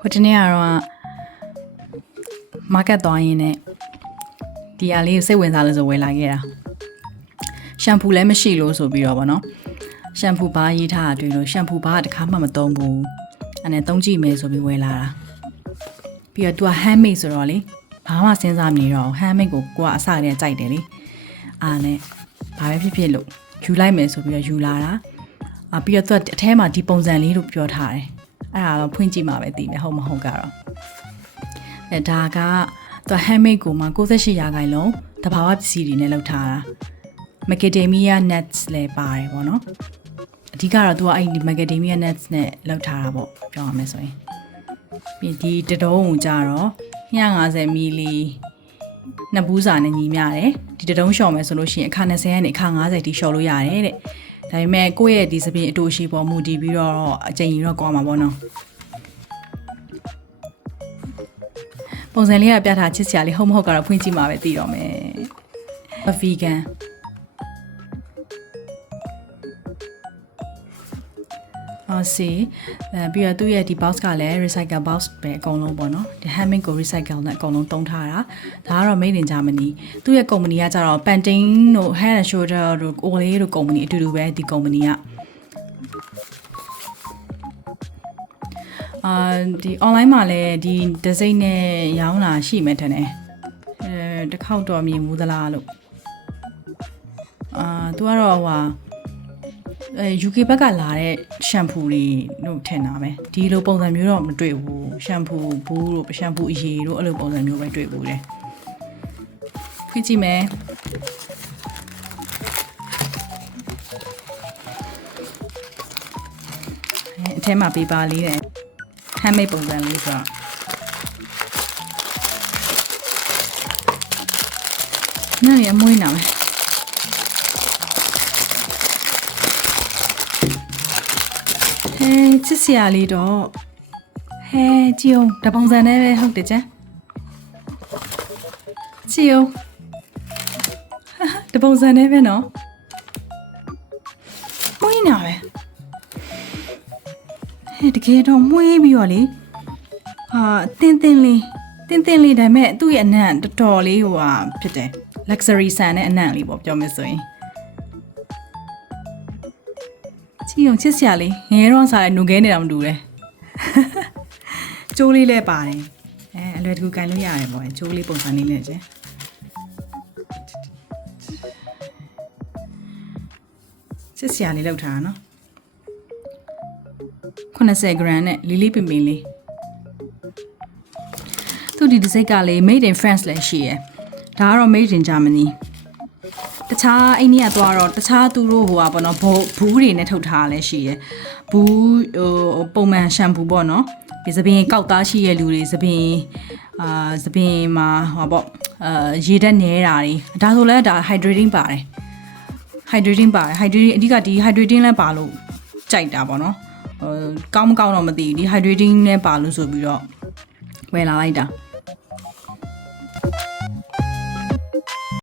ဟိုတနေ့ကတော့ market သွားရင်းနဲ့ဒီအလေးကိုစိတ်ဝင်စားလို့ဆိုဝယ်လာခဲ့တာရှမ်ပူလည်းမရှိလို့ဆိုပြီးတော့ဗောနော်ရှမ်ပူဘာရေးထားတာတွေ့လို့ရှမ်ပူဘာတခါမှမသုံးဘူးအဲ့နဲ့သုံးကြည့်မယ်ဆိုပြီးဝယ်လာတာပြီးတော့ तू handmade ဆိုတော့လေဘာမှစဉ်းစားမနေတော့ handmade ကိုကိုကအစကတည်းကကြိုက်တယ်လေအားနဲ့ဘာပဲဖြစ်ဖြစ်လို့ယူလိုက်မယ်ဆိုပြီးတော့ယူလာတာပြီးတော့ तू အထဲမှာဒီပုံစံလေးလို့ပြောထားတယ်အဲ့ဒါတော့ဖွင့်ကြည့်မှပဲသိမယ်ဟုတ်မဟုတ်ကတော့ဒါကသူ handmade ကိုမှ98ရာခိုင်နှုန်းတဘာဝပစ္စည်းတွေနဲ့လုပ်ထားတာ macadamia nuts လည်းပါတယ်ပေါ့နော်အဓိကတော့သူကအဲ့ဒီ macadamia nuts နဲ့လုပ်ထားတာပေါ့ပြောရမယ်ဆိုရင်ပြီးဒီတတုံးကိုကြတော့150 ml နှစ်ဘူးစာနဲ့ညီမျှတယ်ဒီတတုံးလျှော်မယ်ဆိုလို့ရှိရင်အခါ20ကနေအခါ50တိလျှော်လို့ရတယ်တဲ့ဒါပေမဲ့ကိုယ့်ရဲ့ဒီစပင်းအတူရှိပေါ်မူတည်ပြီးတော့အချိန်ကြီးတော့ကွာမှာပေါ့နော်ပုံစံလေးကပြထားချစ်စရာလေးဟုတ်မဟုတ်ကတော့ဖွင့်ကြည့်မှာပဲသိတော့မယ် vegan စီပြီးတော့သူ့ရဲ့ဒီ box ကလည်း recycle box ပဲအကုန်လုံးပေါ့နော်ဒီ handmade ကို recycle နဲ့အကုန်လုံးသုံးထားတာဒါကတော့ made in Germany သူ့ရဲ့ company ကကြတော့ Pantene တို့ Head and Shoulder တို့ Olay တို့ company အတူတူပဲဒီ company ကဒီ online မှာလည်းဒီ design နဲ့ရောင်းတာရှိမှထင်တယ်တစ်ခေါက်တော့မြင်ဘူးသလားလို့သူကတော့ဟိုUK ဘက်ကလာတဲ့ရှမ်ပူတွေလို့ထင်တာပဲဒီလိုပုံစံမျိုးတော့မတွေ့ဘူးရှမ်ပူဘူးတို့ရှမ်ပူအရည်တို့အဲ့လိုပုံစံမျိုးပဲတွေ့ဘူးတယ်ကြည့်ကြည့်မယ်အထဲမှာ paper လေးနဲ့ handmade ပုံစံလေးဆိုတော့နားရမွေးနာမယ်ချစ်စရာလေးတော့ဟဲကြည့်အောင်တပုံစံနဲ့ပဲဟုတ်တယ်ကျန်ကြည့်အောင်တပုံစံနဲ့ပဲနော်မွေးနာပဲတကယ်တော့မွေးပြီးတော့လေတင်းတင်းလေးဒါပေမဲ့သူ့ရဲ့အနံ့တော်တော်လေးဟိုဟာဖြစ်တယ် luxury ဆန်နဲ့အနံ့လေးပေါ့ပြောမယ်ဆိုရင်ကြည့်အောင်ချစ်စရာလေးငယ်တော့စားတဲ့နုခဲနေတာမတူတယ်ကျိုးလေးလည်းပါတယ်အလွယ်တကူကန်လို့ရတယ်ပေါ့ကျိုးလေးပုံစံလေးနဲ့ကျချစ်စရာလေးလောက်ထားတာနော်80 gram နဲ့လီလီပင်ပင်လေးသူဒီစိတ်ကလေး made in France လည်းရှိရယ်ဒါကတော့ made in Germany တခြားအိန္ဒိယသွားတော့တခြားသူတို့ဟိုပါပေါ့နော်ဘူးတွေနဲ့ထုတ်ထားလဲရှိရယ်ဘူးပုံမှန်ရှမ်ပူပေါ့နော်ဒီသပင်ကောက်သားရှိရဲ့လူတွေသပင်မှာဟောပေါ့ရေဓာတ်နေတာတွေဒါဆိုလဲဒါ hydrating ပါတယ် hydrating အဓိကဒီ hydrating လဲပါလို့ကြိုက်တာပေါ့နော်ကောင်းမကောင်းတော့မသိဘူးဒီ hydrating နဲ့ပါလို့ဆိုပြီးတော့ဝယ်လာလိုက်တာ